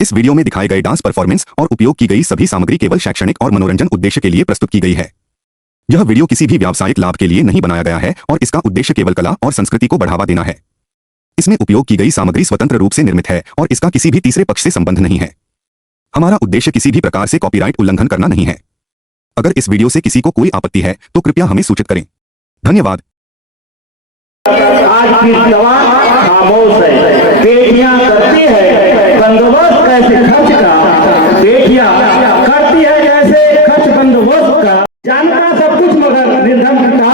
इस वीडियो में दिखाए गए डांस परफॉर्मेंस और उपयोग की गई सभी सामग्री केवल शैक्षणिक और मनोरंजन उद्देश्य के लिए प्रस्तुत की गई है। यह वीडियो किसी भी व्यावसायिक लाभ के लिए नहीं बनाया गया है और इसका उद्देश्य केवल कला और संस्कृति को बढ़ावा देना है। इसमें उपयोग की गई सामग्री स्वतंत्र रूप से निर्मित है और इसका किसी भी तीसरे पक्ष से संबंध नहीं है। हमारा उद्देश्य किसी भी प्रकार से कॉपीराइट उल्लंघन करना नहीं है। अगर इस वीडियो से किसी को कोई आपत्ति है तो कृपया हमें सूचित करें। धन्यवाद। आज की जवान खामोश है, बेटियां करती है बंदोबस्त कैसे खर्च का, बेटियां करती है कैसे खर्च बंदोबस्त का, जानता सब कुछ मगर निर्धन पिता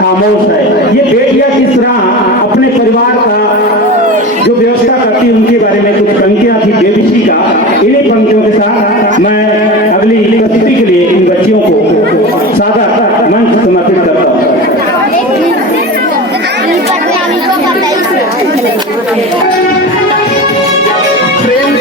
खामोश है। ये बेटियां किस तरह अपने परिवार का जो व्यवस्था करती है उनके बारे में कुछ पंक्तियां थी बेबसी का। इन्हीं पंक्तियों के साथ मैं अगली प्रस्तुति के लिए इन बच्चियों को सादर मंच समर्पित करता हूँ। प्रेम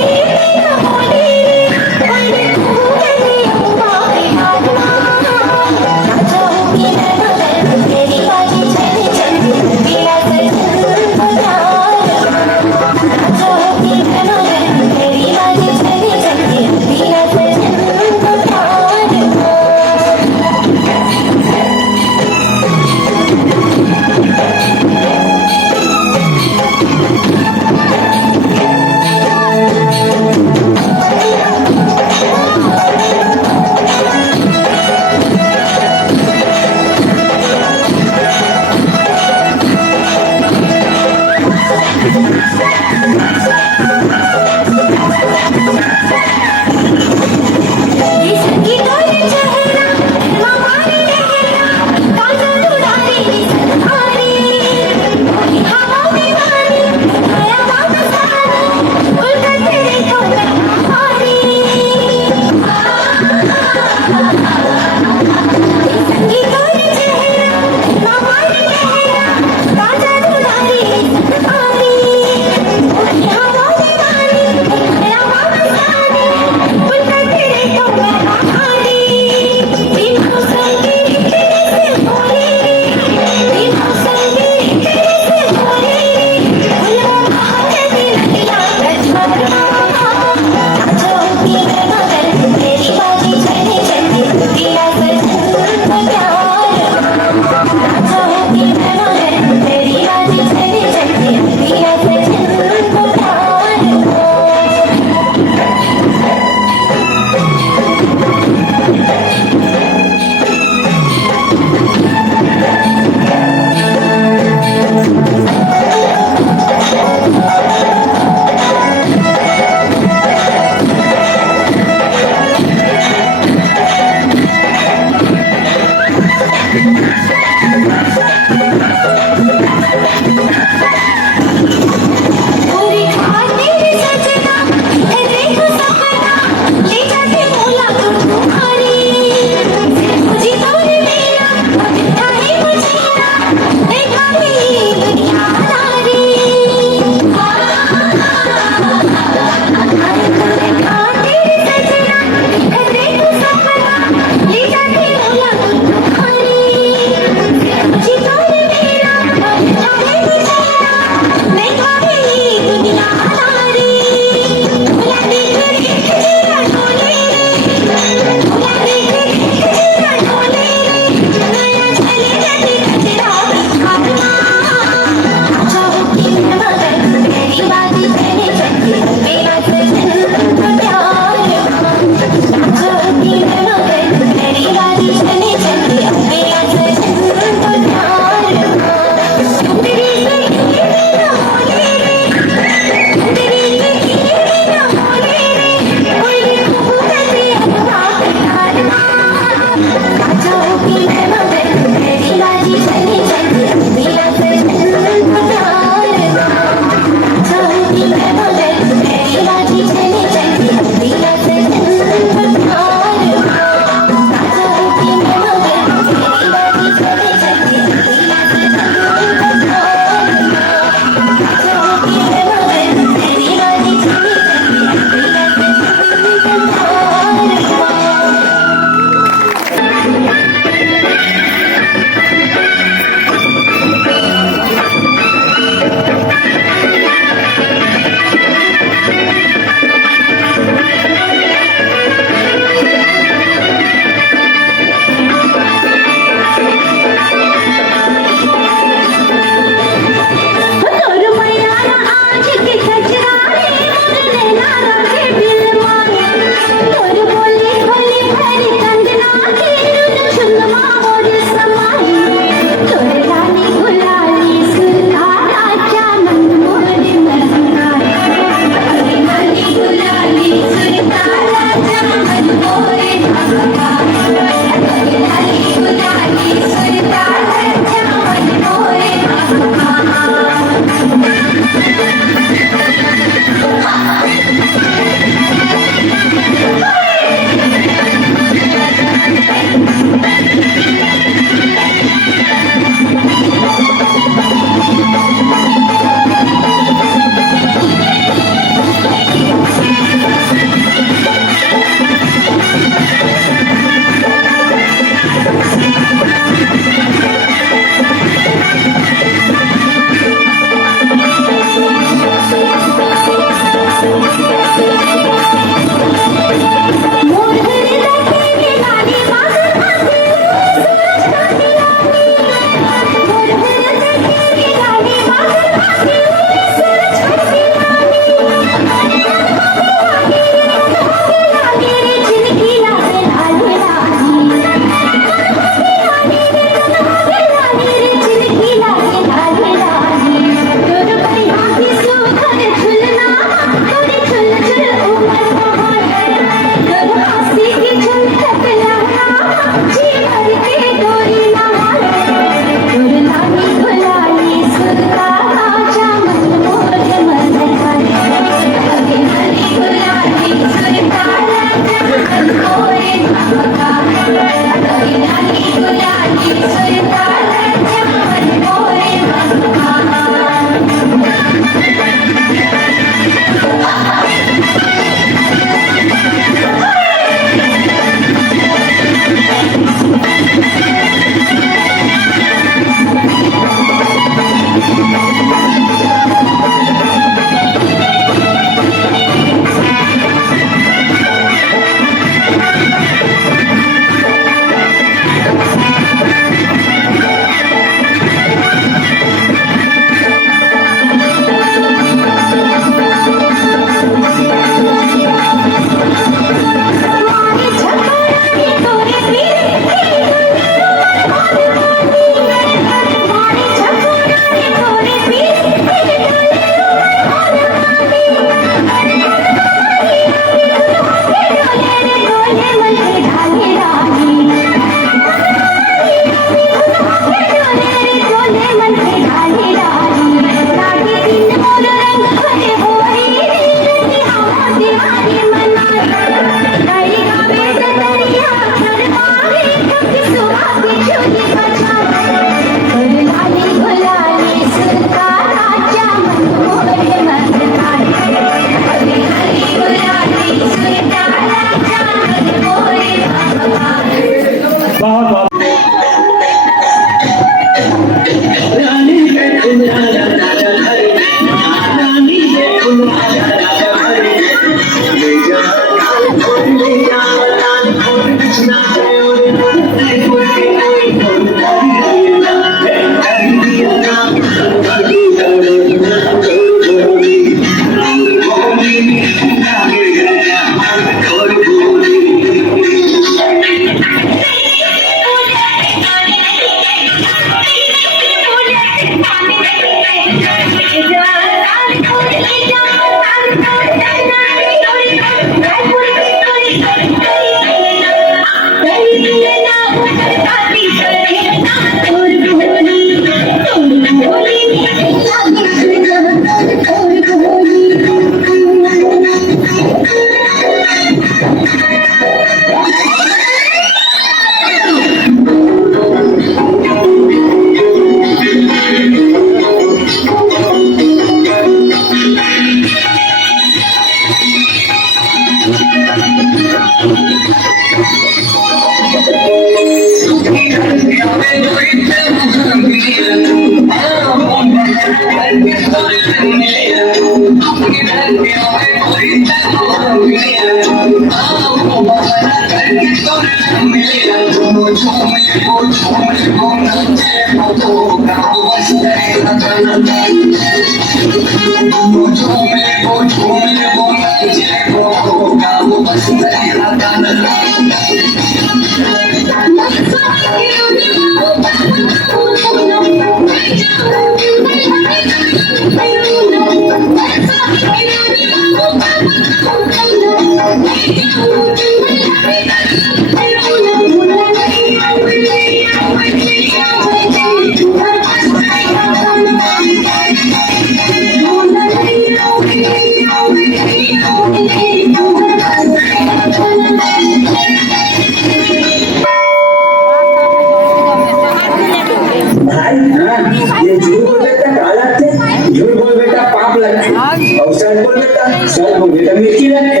ये झूठ बोल बेटा क्या लगते, झूठ बोल बेटा पाप लगते, और सच बोल बेटा मिर्ची लगते।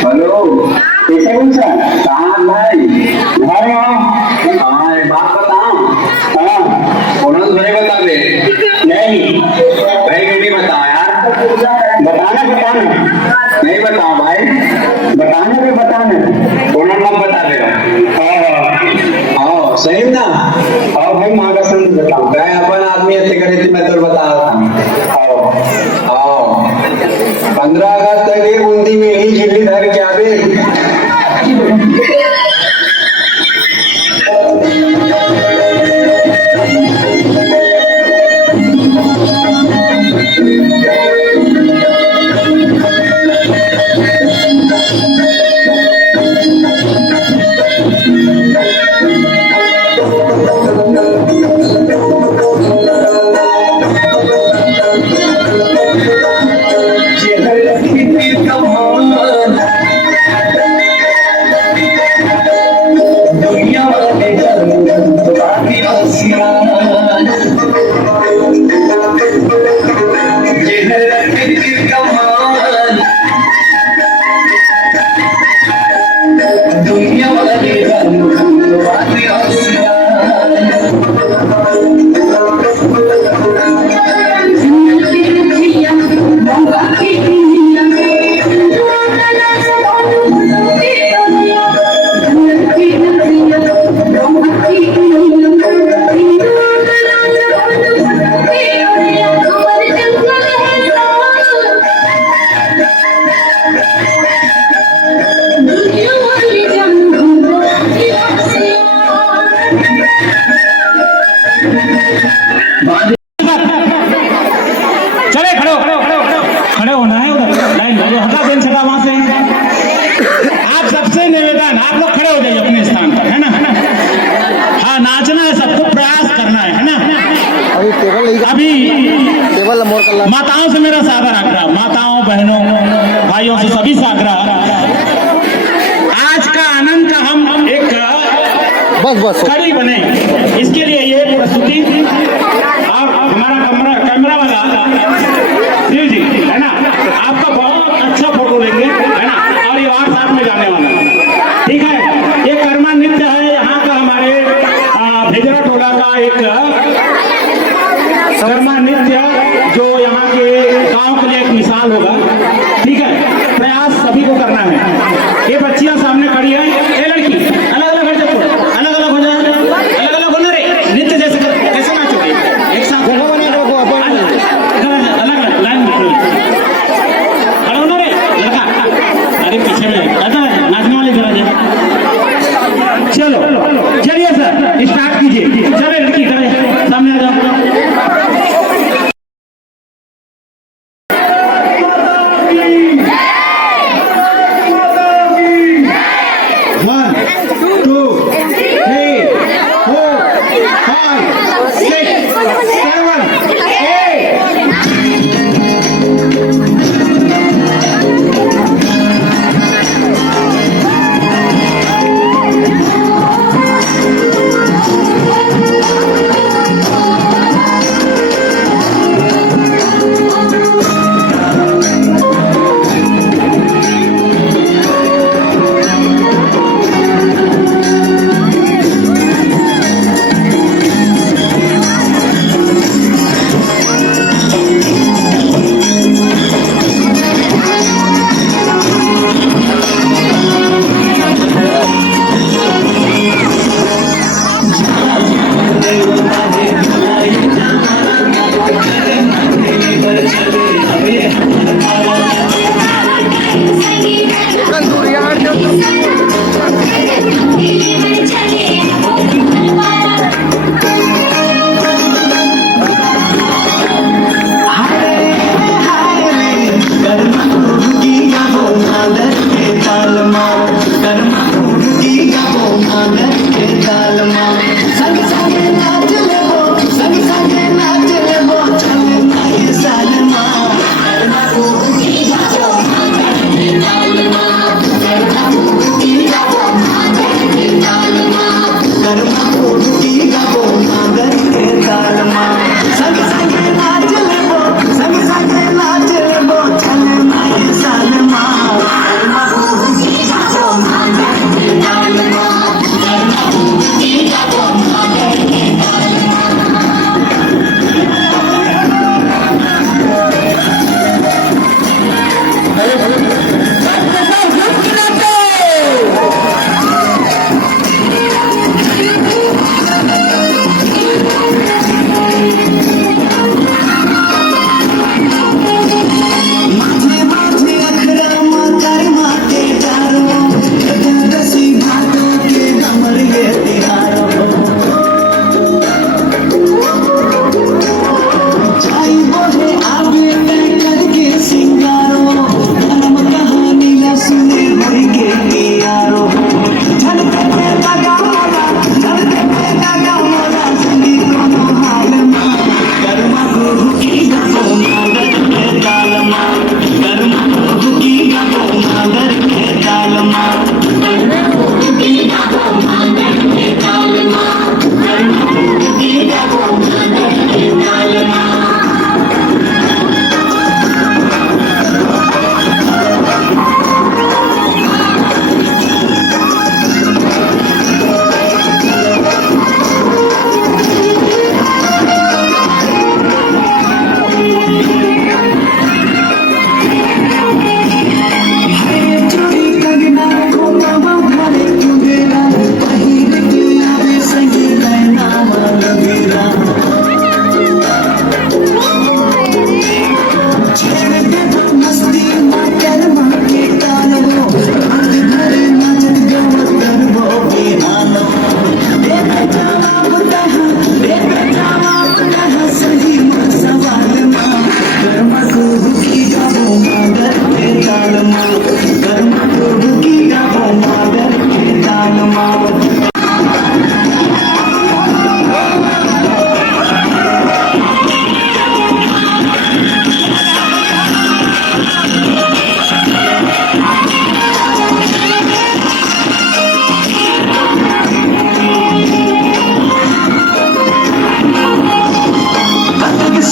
हेलो कैसे पूछा कहाँ भाई घर में हो? हाँ एक बात बताओ। हाँ उन्होंने थोड़े बता दे। नहीं भाई बेटी बताओ यार। बताना नहीं बताओ भाई, बताने पे बताना उन्होंने मत बता दे। हाँ सही ना। हाँ भाई माँ का संग बताओ मैं अपन आदमी ऐसे करे थी मैं तो बता रहा था। हाँ 15 अगस्त तक ये बूंदी में ही झिल्ली धर के आवे। चले खड़े होना है उधर लाइन हटा दें सदा वहां से। आप सबसे निवेदन आप लोग खड़े हो जाइए अपने स्थान पर, है ना। हाँ नाचना है, सबको प्रयास करना है ना। अभी माताओं से मेरा सादर आग्रह, माताओं बहनों भाइयों से सभी से आग्रह, आज का आनंद का हम एक बस कड़ी बने, इसके लिए ये प्रस्तुति और हमारा कैमरा वाला शिव जी है ना, आपका बहुत अच्छा फोटो लेंगे है ना, और ये और साथ में जाने वाला है, ठीक है। ये कर्मा नृत्य है यहाँ का, हमारे भेजरा टोला का एक कर्मा नृत्य जो यहाँ के गांव के लिए एक मिसाल होगा, ठीक है। प्रयास सभी को करना है। ये बच्चियां सामने खड़ी है, ये लड़की अलग अलग हट जाओ, अलग अलग हो जाए, अलग अलग होना रे, नृत्य जैसे कैसे नाचोगे एक साथ, अलग अलग लाइन में खड़ा होना रे लड़का, अरे पीछे में आता है नाचने वाले जरा जा, चलो चलिए सर स्टार्ट कीजिए, चले लड़की खड़े सामने आ जाओ।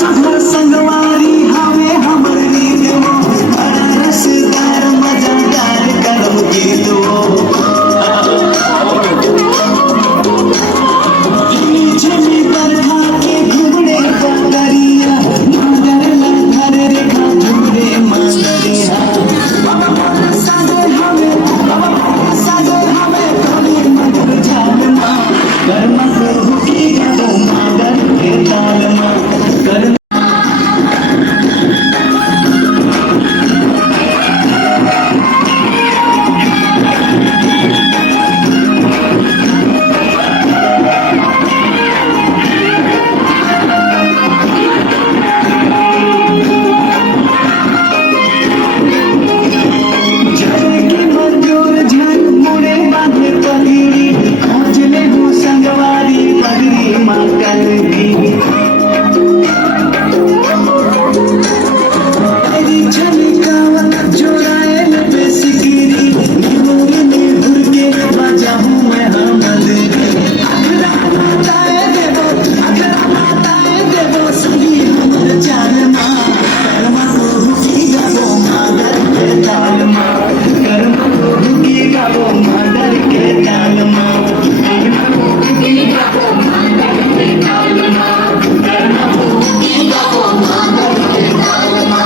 सागर संगवारी हवे हमरी देवो बड़ा रसदार मजेदार करो गीत वो झमी बरखा के घुमड़े का दरिया मगर लहर रेखा झुमरे मंदरिया सागर हमें तोरे मधुर झालमा कर्म प्रभु की गो मादर के तालमा कर्म के मंजूर झन मुड़े बांधे पगड़ी खोजले हो संगवारी पगड़ी माँ कलगी तेरी झलकावत जोड़ाए पे सिकिरी निमोर ने भर के बजा हूँ मैं हमले अखरा माताए देवो संगी हमर चाल माँ कर्मा को की गो मादर के ताल माँ कर्मा को की गो मादर के ताल माँ कर्मा को की गो मादर के ताल माँ कर्मा को की गो मादर के ताल माँ